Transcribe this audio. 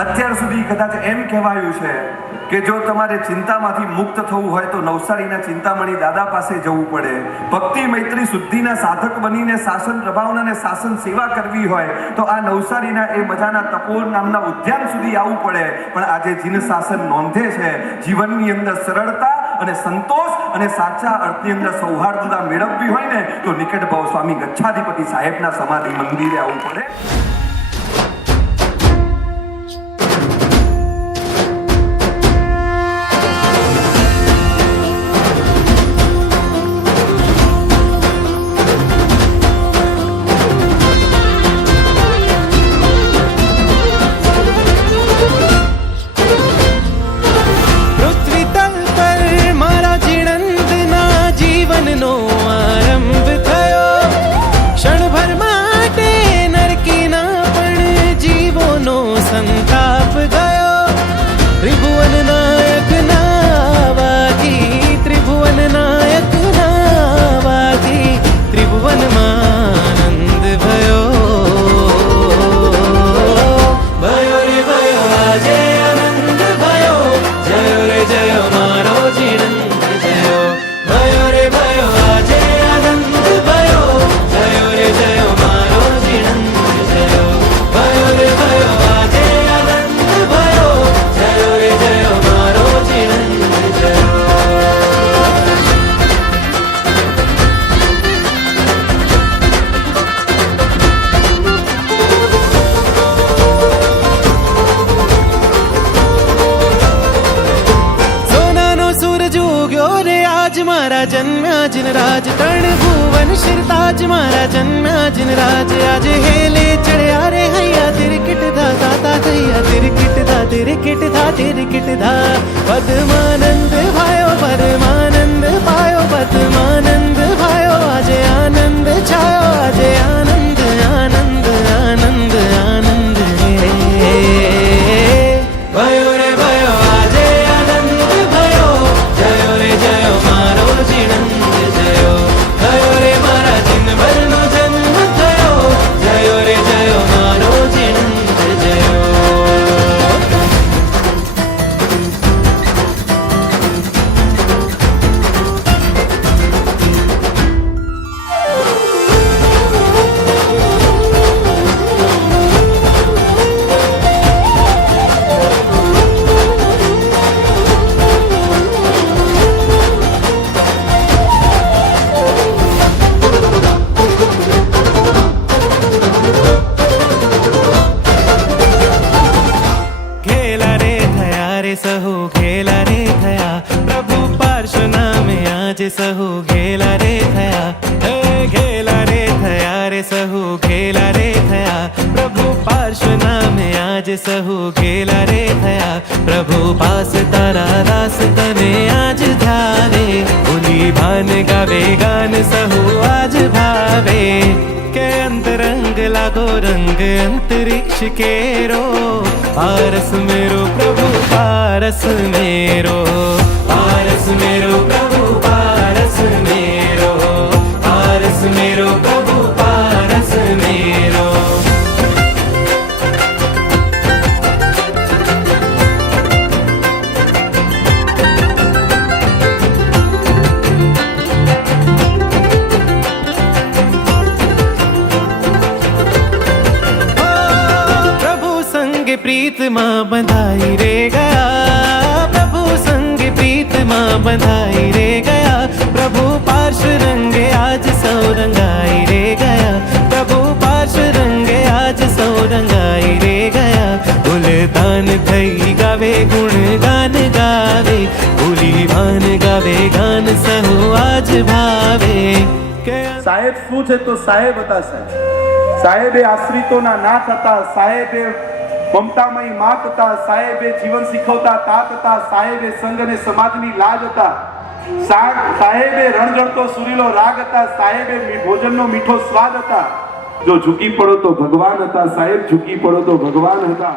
અત્યાર સુધી કદાચ એમ કહેવાયું છે કે જો તમારે ચિંતામાંથી મુક્ત થવું હોય તો નવસારીના ચિંતામણી દાદા પાસે જવું પડે. ભક્તિ મૈત્રી શુદ્ધિના સાધક બનીને શાસન પ્રભાવના અને શાસન સેવા કરવી હોય તો આ નવસારીના એ મજાના તપોર નામના ઉદ્યાન સુધી આવવું પડે. પણ આજે જીન શાસન નોંધે છે જીવનની અંદર સરળતા અને સંતોષ અને સાચા અર્થની અંદર સૌહાર્દતા મેળવવી હોય ને તો નિકટ ભાવ સ્વામી ગચ્છાધિપતિ સાહેબના સમાધિ મંદિરે આવવું પડે. जिन राज तरण भुवन शिरताज मारा जन्मा जिन राज आज हेले चढ़िया रे हैया तिरकिट धा दाता हैया तिरकिट धा पद्मानंद भायो परमानंद पायो पद्मानंद भायो आज आनंद छायो आज आनंद आनंद आनंद आनंद भयो रे भयो आज आनंद भयो जयो रे जयो मारो जीणंद सहु घेला रे थया प्रभु पार्श्वना में आज सहु घेला रे थया घेला रे थया रे सहु घेला रे थया प्रभु पार्श्वना में आज सहु घेला रे थया प्रभु पास तारा दास तने आज धावे बोली भान गावे गान सहु आज भावे के अंतरंग लागो रंग अंतरिक्ष केरो पारस मेरो प्रभु पारस मेरो प्रभु पारस मेरो प्रभु पारस मेरो प्रीत माँ बंधाई रे गया प्रभु संग प्रीत माँ बंधाई रे गया प्रभु पार्श रंगे आज सौ रंगाई रे गया प्रभु पार्श रंगे आज सौ रंगाई रे गया गुलदान थई गावे गुण गान गावे बोली भान गावे गान सहु आज भावे. साहेब શું છે તો સાહેબ હતા. સાહેબે આશ્રિતોના નાથ હતા. સાહેબે મમતામય માત હતા. સાહેબે જીવન શીખવતા તાત હતા. સાહેબે સંગ અને સમાજની લાજ હતા. સાહેબે રણજણતો સુરીલો રાગ હતા. સાહેબે ભોજનનો મીઠો સ્વાદ હતા. જો ઝૂકી પડો તો ભગવાન હતા. સાહેબ ઝૂકી પડો તો ભગવાન હતા.